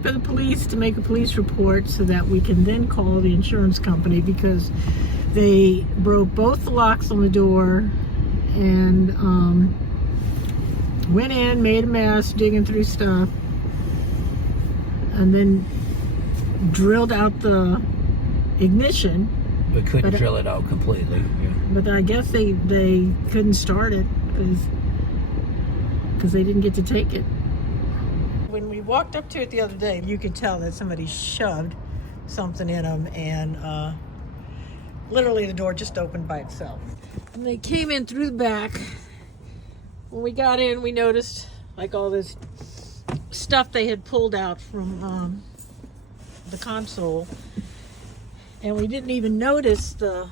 waiting for the police to make a police report so that we can then call the insurance company, because they broke both the locks on the door and went in, made a mess, digging through stuff, and then drilled out the ignition. We couldn't drill it out completely. Yeah. But I guess they couldn't start it because they didn't get to take it. When we walked up to it the other day, you could tell that somebody shoved something in them, and literally the door just opened by itself. And they came in through the back. When we got in, we noticed like all this stuff they had pulled out from the console, and we didn't even notice the,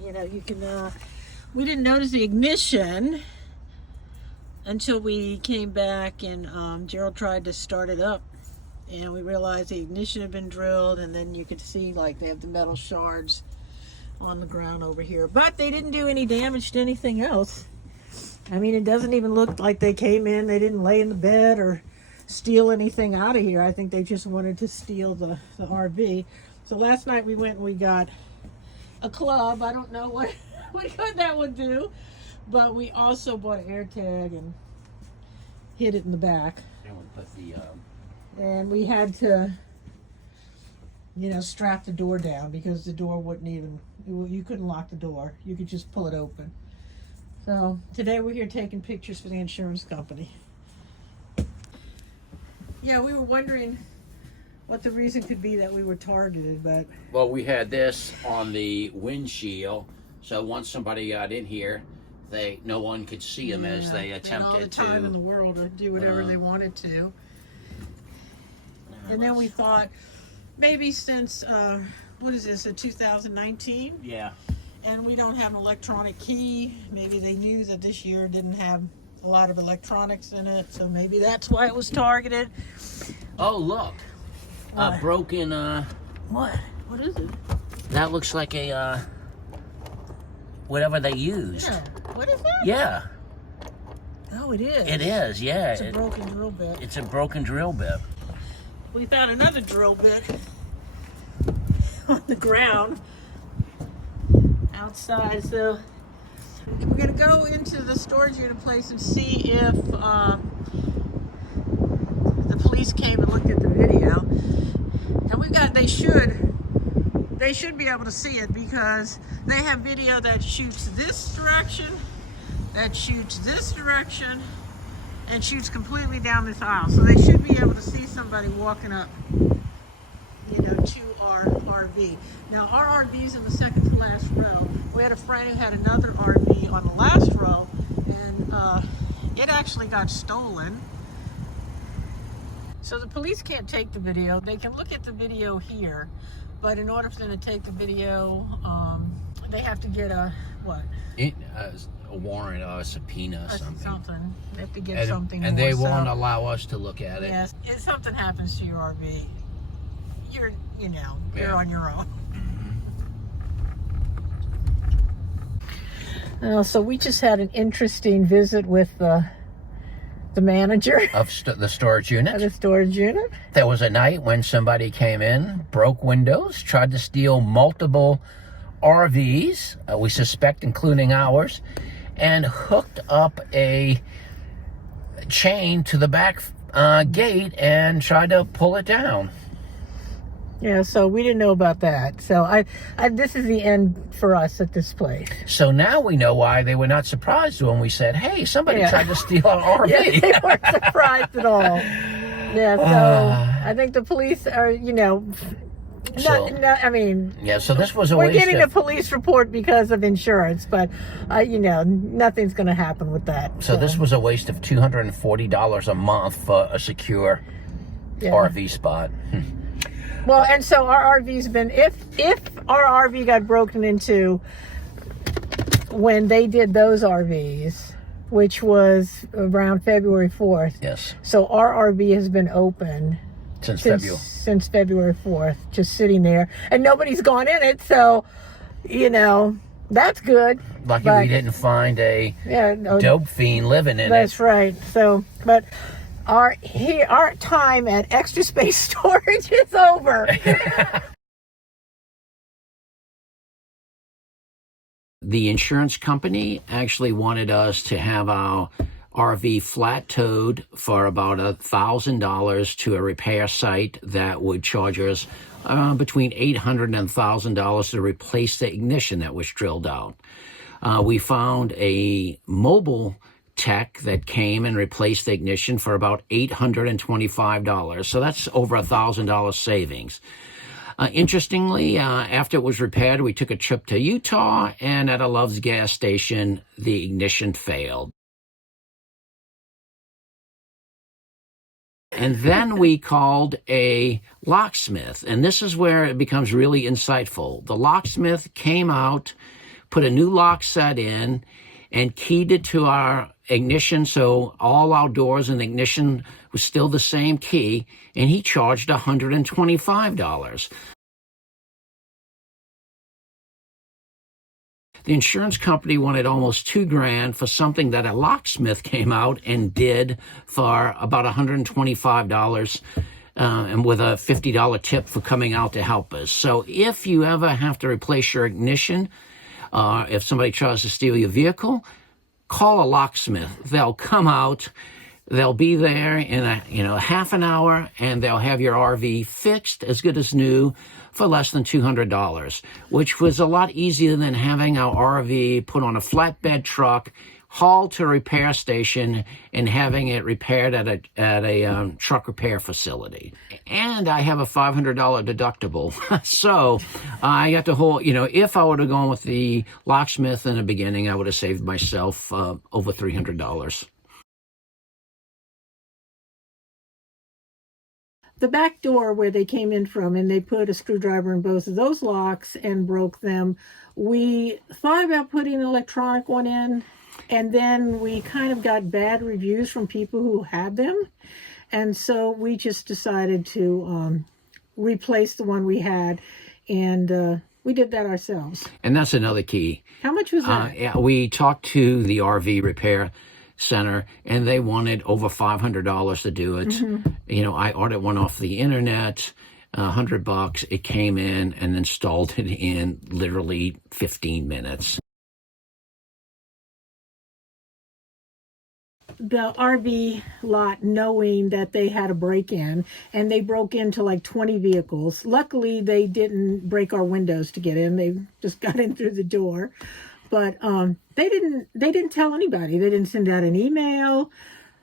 we didn't notice the ignition until we came back, and Gerald tried to start it up, and we realized the ignition had been drilled, and then you could see like they have the metal shards on the ground over here, but they didn't do any damage to anything else. I mean, it doesn't even look like they came in, they didn't lay in the bed or steal anything out of here. I think they just wanted to steal the RV. So last night we went and we got a club. I don't know what good that would do, but we also bought an air tag and hid it in the back. And we had to, strap the door down because the door wouldn't even, you couldn't lock the door. You could just pull it open. So today we're here taking pictures for the insurance company. Yeah, we were wondering what the reason could be that we were targeted, but... Well, we had this on the windshield, so once somebody got in here, no one could see them as they attempted all the time in the world to do whatever they wanted to. And then we thought, maybe since, what is this, 2019? Yeah. And we don't have an electronic key, maybe they knew that this year didn't have a lot of electronics in it, so maybe that's why it was targeted. Oh, look. A broken, What? What is it? That looks like a, whatever they used. Yeah. What is that? Yeah. Oh, it is. It is, yeah. It's a broken drill bit. It's a broken drill bit. We found another drill bit on the ground outside, so we're going to go into the storage unit place and see if the police came and looked at the video. And they should be able to see it, because they have video that shoots this direction, that shoots this direction, and shoots completely down this aisle. So they should be able to see somebody walking up, to our RV. Now, our RV's in the second to last row. We had a friend who had another RV on the last row, and it actually got stolen. So the police can't take the video. They can look at the video here, but in order for them to take the video, they have to get a warrant or a subpoena or something. They have to get something. And they won't allow us to look at it. Yes. If something happens to your RV, you're on your own. So we just had an interesting visit with the manager of the storage unit. Of the storage unit. There was a night when somebody came in, broke windows, tried to steal multiple RVs, we suspect including ours, and hooked up a chain to the back gate and tried to pull it down. Yeah, so we didn't know about that. So this is the end for us at this place. So now we know why they were not surprised when we said, hey, somebody tried to steal our RV. Yeah, they weren't surprised at all. Yeah, so I think the police are, Yeah, so this was a we're getting a police report because of insurance, but, nothing's going to happen with that. So this was a waste of $240 a month for a secure RV spot. Well, and so our RV's been, if our RV got broken into when they did those RVs, which was around February 4th. Yes. So our RV has been open since February 4th, just sitting there, and nobody's gone in it. So, that's good. Lucky we didn't find a dope fiend living in it. That's right. So, but our time at Extra Space Storage is over. The insurance company actually wanted us to have our RV flat towed for about $1,000 to a repair site that would charge us between $800 and $1,000 to replace the ignition that was drilled out. We found a mobile tech that came and replaced the ignition for about $825. So that's over $1,000 savings. Interestingly, after it was repaired, we took a trip to Utah, and at a Love's gas station, the ignition failed. And then we called a locksmith, and this is where it becomes really insightful. The locksmith came out, put a new lock set in, and keyed it to our ignition, so all our doors and the ignition was still the same key, and he charged $125. The insurance company wanted almost $2,000 for something that a locksmith came out and did for about $125, and with a $50 tip for coming out to help us. So if you ever have to replace your ignition, if somebody tries to steal your vehicle, call a locksmith. They'll come out. They'll be there in a half an hour, and they'll have your RV fixed as good as new for less than $200, which was a lot easier than having our RV put on a flatbed truck, hauled to a repair station, and having it repaired at a truck repair facility. And I have a $500 deductible, so I got the whole. If I would have gone with the locksmith in the beginning, I would have saved myself over $300. The back door where they came in from, and they put a screwdriver in both of those locks and broke them. We thought about putting an electronic one in, and then we kind of got bad reviews from people who had them. And so we just decided to replace the one we had, and we did that ourselves. And that's another key. How much was that? Yeah, we talked to the RV repair center, and they wanted over $500 to do it. Mm-hmm. I ordered one off the internet, $100. It came in and installed it in literally 15 minutes. The RV lot, knowing that they had a break-in, and they broke into like 20 vehicles. Luckily, they didn't break our windows to get in. They just got in through the door. But they didn't tell anybody. They didn't send out an email,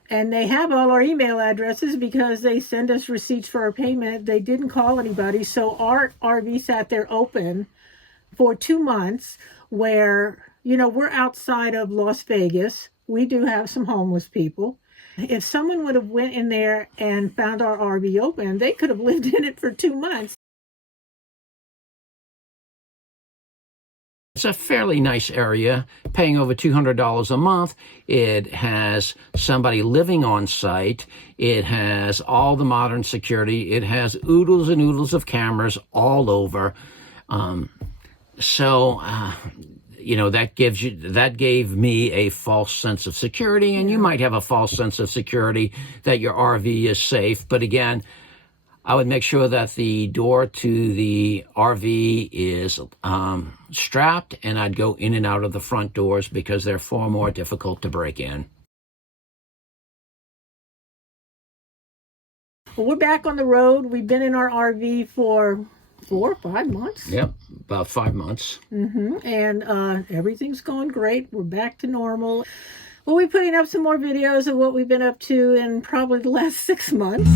and they have all our email addresses because they send us receipts for our payment. They didn't call anybody, so our RV sat there open for 2 months. Where we're outside of Las Vegas. We do have some homeless people. If someone would have went in there and found our RV open, they could have lived in it for 2 months. It's a fairly nice area, paying over $200 a month. It has somebody living on site. It has all the modern security. It has oodles and oodles of cameras all over. That gave me a false sense of security, and you might have a false sense of security that your RV is safe. But again, I would make sure that the door to the RV is strapped, and I'd go in and out of the front doors because they're far more difficult to break in. Well, we're back on the road. We've been in our RV for 4 or 5 months. Yep, about 5 months. Mm-hmm. And everything's going great. We're back to normal. We'll be putting up some more videos of what we've been up to in probably the last 6 months.